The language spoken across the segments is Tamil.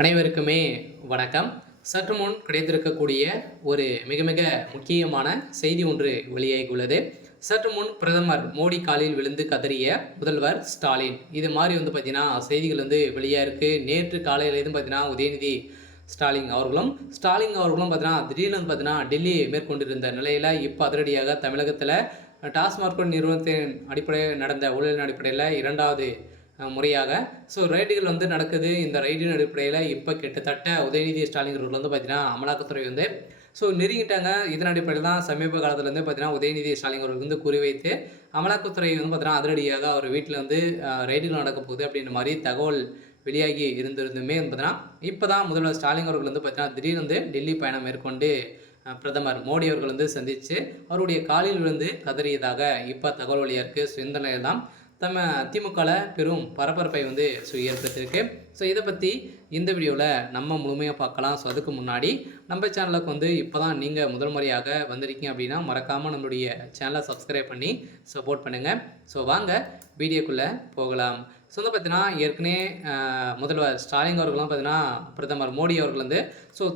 அனைவருக்குமே வணக்கம். சற்று முன் கிடைத்திருக்கக்கூடிய ஒரு மிக மிக முக்கியமான செய்தி ஒன்று வெளியாகியுள்ளது. சற்று முன் பிரதமர் மோடி காலில் விழுந்து கதறிய முதல்வர் ஸ்டாலின். இது மாதிரி பார்த்தீங்கன்னா செய்திகள் வெளியாக இருக்குது. நேற்று காலையிலேருந்து பார்த்தீங்கன்னா உதயநிதி ஸ்டாலின் அவர்களும் பார்த்தீங்கன்னா திடீர்னு பார்த்தீங்கன்னா டெல்லி மேற்கொண்டிருந்த நிலையில் இப்போ அதிரடியாக தமிழகத்தில் டாஸ்மாக் நிறுவனத்தின் அடிப்படையில் நடந்த ஊழலின் அடிப்படையில் இரண்டாவது முறையாக ரைடுகள் நடக்குது. இந்த ரைடின் அடிப்படையில் இப்போ கிட்டத்தட்ட உதயநிதி ஸ்டாலின் அவர்கள் பார்த்தீங்கன்னா அமலாக்கத்துறை நெருங்கிட்டாங்க. இதன் அடிப்படையில் தான் சமீப காலத்துலேருந்து பார்த்தீங்கன்னா உதயநிதி ஸ்டாலின் அவர்கள் குறிவைத்து அமலாக்கத்துறை பார்த்தீங்கன்னா அதிரடியாக அவர் வீட்டில் ரைடுகள் நடக்க போகுது அப்படின்ற மாதிரி தகவல் வெளியாகி இருந்திருந்துமே பார்த்தீங்கன்னா இப்போ தான் முதல்வர் ஸ்டாலின் அவர்கள் பார்த்தீங்கன்னா திடீர்னு டெல்லி பயணம் மேற்கொண்டு பிரதமர் மோடி அவர்கள் சந்தித்து அவருடைய காலில் விழுந்து கதறியதாக இப்போ தகவல் வழியாக இருக்குது. இந்த நிலையில் தான் திமுகவில் பெரும் பரபரப்பை ஏற்படுத்தியிருக்கு. இதை பற்றி இந்த வீடியோவில் நம்ம முழுமையாக பார்க்கலாம். அதுக்கு முன்னாடி நம்ம சேனலுக்கு இப்போ தான் நீங்கள் முதல் முறையாக வந்திருக்கீங்க அப்படின்னா மறக்காமல் நம்மளுடைய சேனலை சப்ஸ்கிரைப் பண்ணி சப்போர்ட் பண்ணுங்கள். வாங்க வீடியோக்குள்ளே போகலாம். பார்த்தீங்கன்னா ஏற்கனவே முதல்வர் ஸ்டாலின் அவர்களும் பார்த்தீங்கன்னா பிரதமர் மோடி அவர்கள்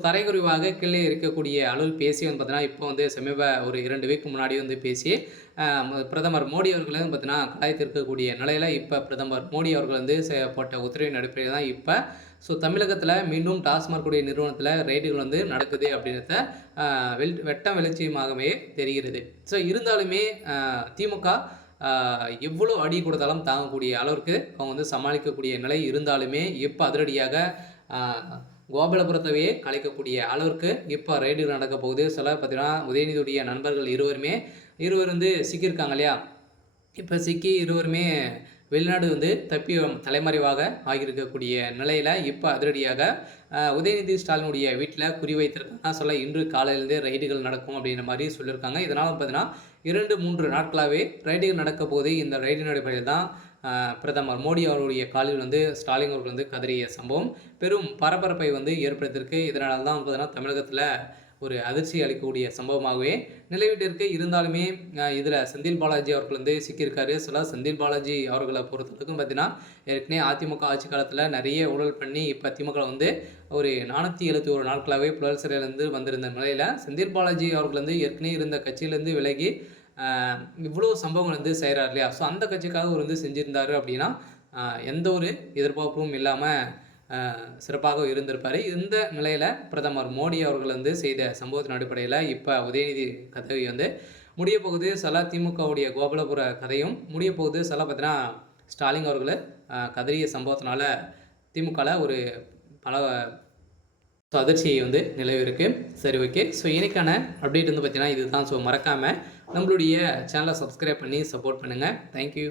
தரைக்குறைவாக கீழே இருக்கக்கூடிய அளவில் பேசி பார்த்தீங்கன்னா இப்போ சமீப ஒரு 2 வீக் முன்னாடி பேசி பிரதமர் மோடி அவர்களும் பார்த்தீங்கன்னா கலாய்த்திருக்கக்கூடிய நிலையில் இப்போ பிரதமர் மோடி அவர்கள் போட்ட உத்தரவின் அடிப்படையில் தான் இப்போ தமிழகத்தில் மீண்டும் டாஸ்மார்க்குடைய நிறுவனத்தில் ரைடுகள் நடக்குது அப்படின்றத வெட்டம் வெளிச்சயமாகவே தெரிகிறது. இருந்தாலுமே திமுக எவ்வளோ அடி கொடுத்தாலும் தாங்கக்கூடிய அளவிற்கு அவங்க சமாளிக்கக்கூடிய நிலை இருந்தாலுமே இப்போ அதிரடியாக கோபாலபுரத்தவே கலைக்கக்கூடிய அளவிற்கு இப்போ ரைடுகள் நடக்க போகுது. பார்த்தீங்கன்னா உதயநிதியுடைய நண்பர்கள் இருவர் சிக்கியிருக்காங்க இல்லையா. இப்போ சிக்கி இருவருமே வெளிநாடு தப்பி தலைமறைவாக ஆகியிருக்கக்கூடிய நிலையில் இப்போ அதிரடியாக உதயநிதி ஸ்டாலினுடைய வீட்டில் குறிவைத்திருக்காங்க. இன்று காலையிலேருந்தே ரைடுகள் நடக்கும் அப்படின்ற மாதிரி சொல்லியிருக்காங்க. இதனால் பார்த்தீங்கன்னா 2-3 நாட்களாகவே ரைடுகள் நடக்க போது இந்த ரைடின் அடிப்படையில் தான் பிரதமர் மோடி அவருடைய காலில் ஸ்டாலின் அவர்கள் கதறிய சம்பவம் பெரும் பரபரப்பை ஏற்படுத்தியிருக்கு. இதனால தான் பார்த்தீங்கன்னா தமிழகத்தில் ஒரு அதிர்ச்சி அளிக்கக்கூடிய சம்பவமாகவே நிலவிட்டிருக்கு. இருந்தாலுமே இதில் செந்தில் பாலாஜி அவர்கள் சிக்கியிருக்காரு. செந்தில் பாலாஜி அவர்களை பொறுத்தவரைக்கும் பார்த்தீங்கன்னா ஏற்கனவே அதிமுக ஆட்சி காலத்தில் நிறைய ஊழல் பண்ணி இப்போ திமுக ஒரு 471 நாட்களாகவே புழல் சிறையிலேருந்து வந்திருந்த நிலையில் செந்தில் பாலாஜி அவர்கள் ஏற்கனவே இருந்த கட்சியிலேருந்து விலகி இவ்வளோ சம்பவங்கள் செய்கிறார் இல்லையா. அந்த கட்சிக்காக அவர் செஞ்சுருந்தார் அப்படின்னா எந்த ஒரு எதிர்பார்ப்பும் இல்லாமல் சிறப்பாக இருந்திருப்பார். இந்த நிலையில் பிரதமர் மோடி அவர்கள் செய்த சம்பவத்தின் அடிப்படையில் இப்போ உதயநிதி கதை முடிய போகுது. திமுகவுடைய கோபாலபுர கதையும் முடிய போகுது. பார்த்தீங்கன்னா ஸ்டாலின் அவர்கள் கதறிய சம்பவத்தினால திமுகவில் ஒரு பல அதிர்ச்சியை நிலவிருக்கு. சரி, ஓகே. இன்னைக்கான அப்டேட் பார்த்தீங்கன்னா இதுதான். மறக்காமல் நம்மளுடைய சேனலை சப்ஸ்கிரைப் பண்ணி சப்போர்ட் பண்ணுங்கள். தேங்க்யூ.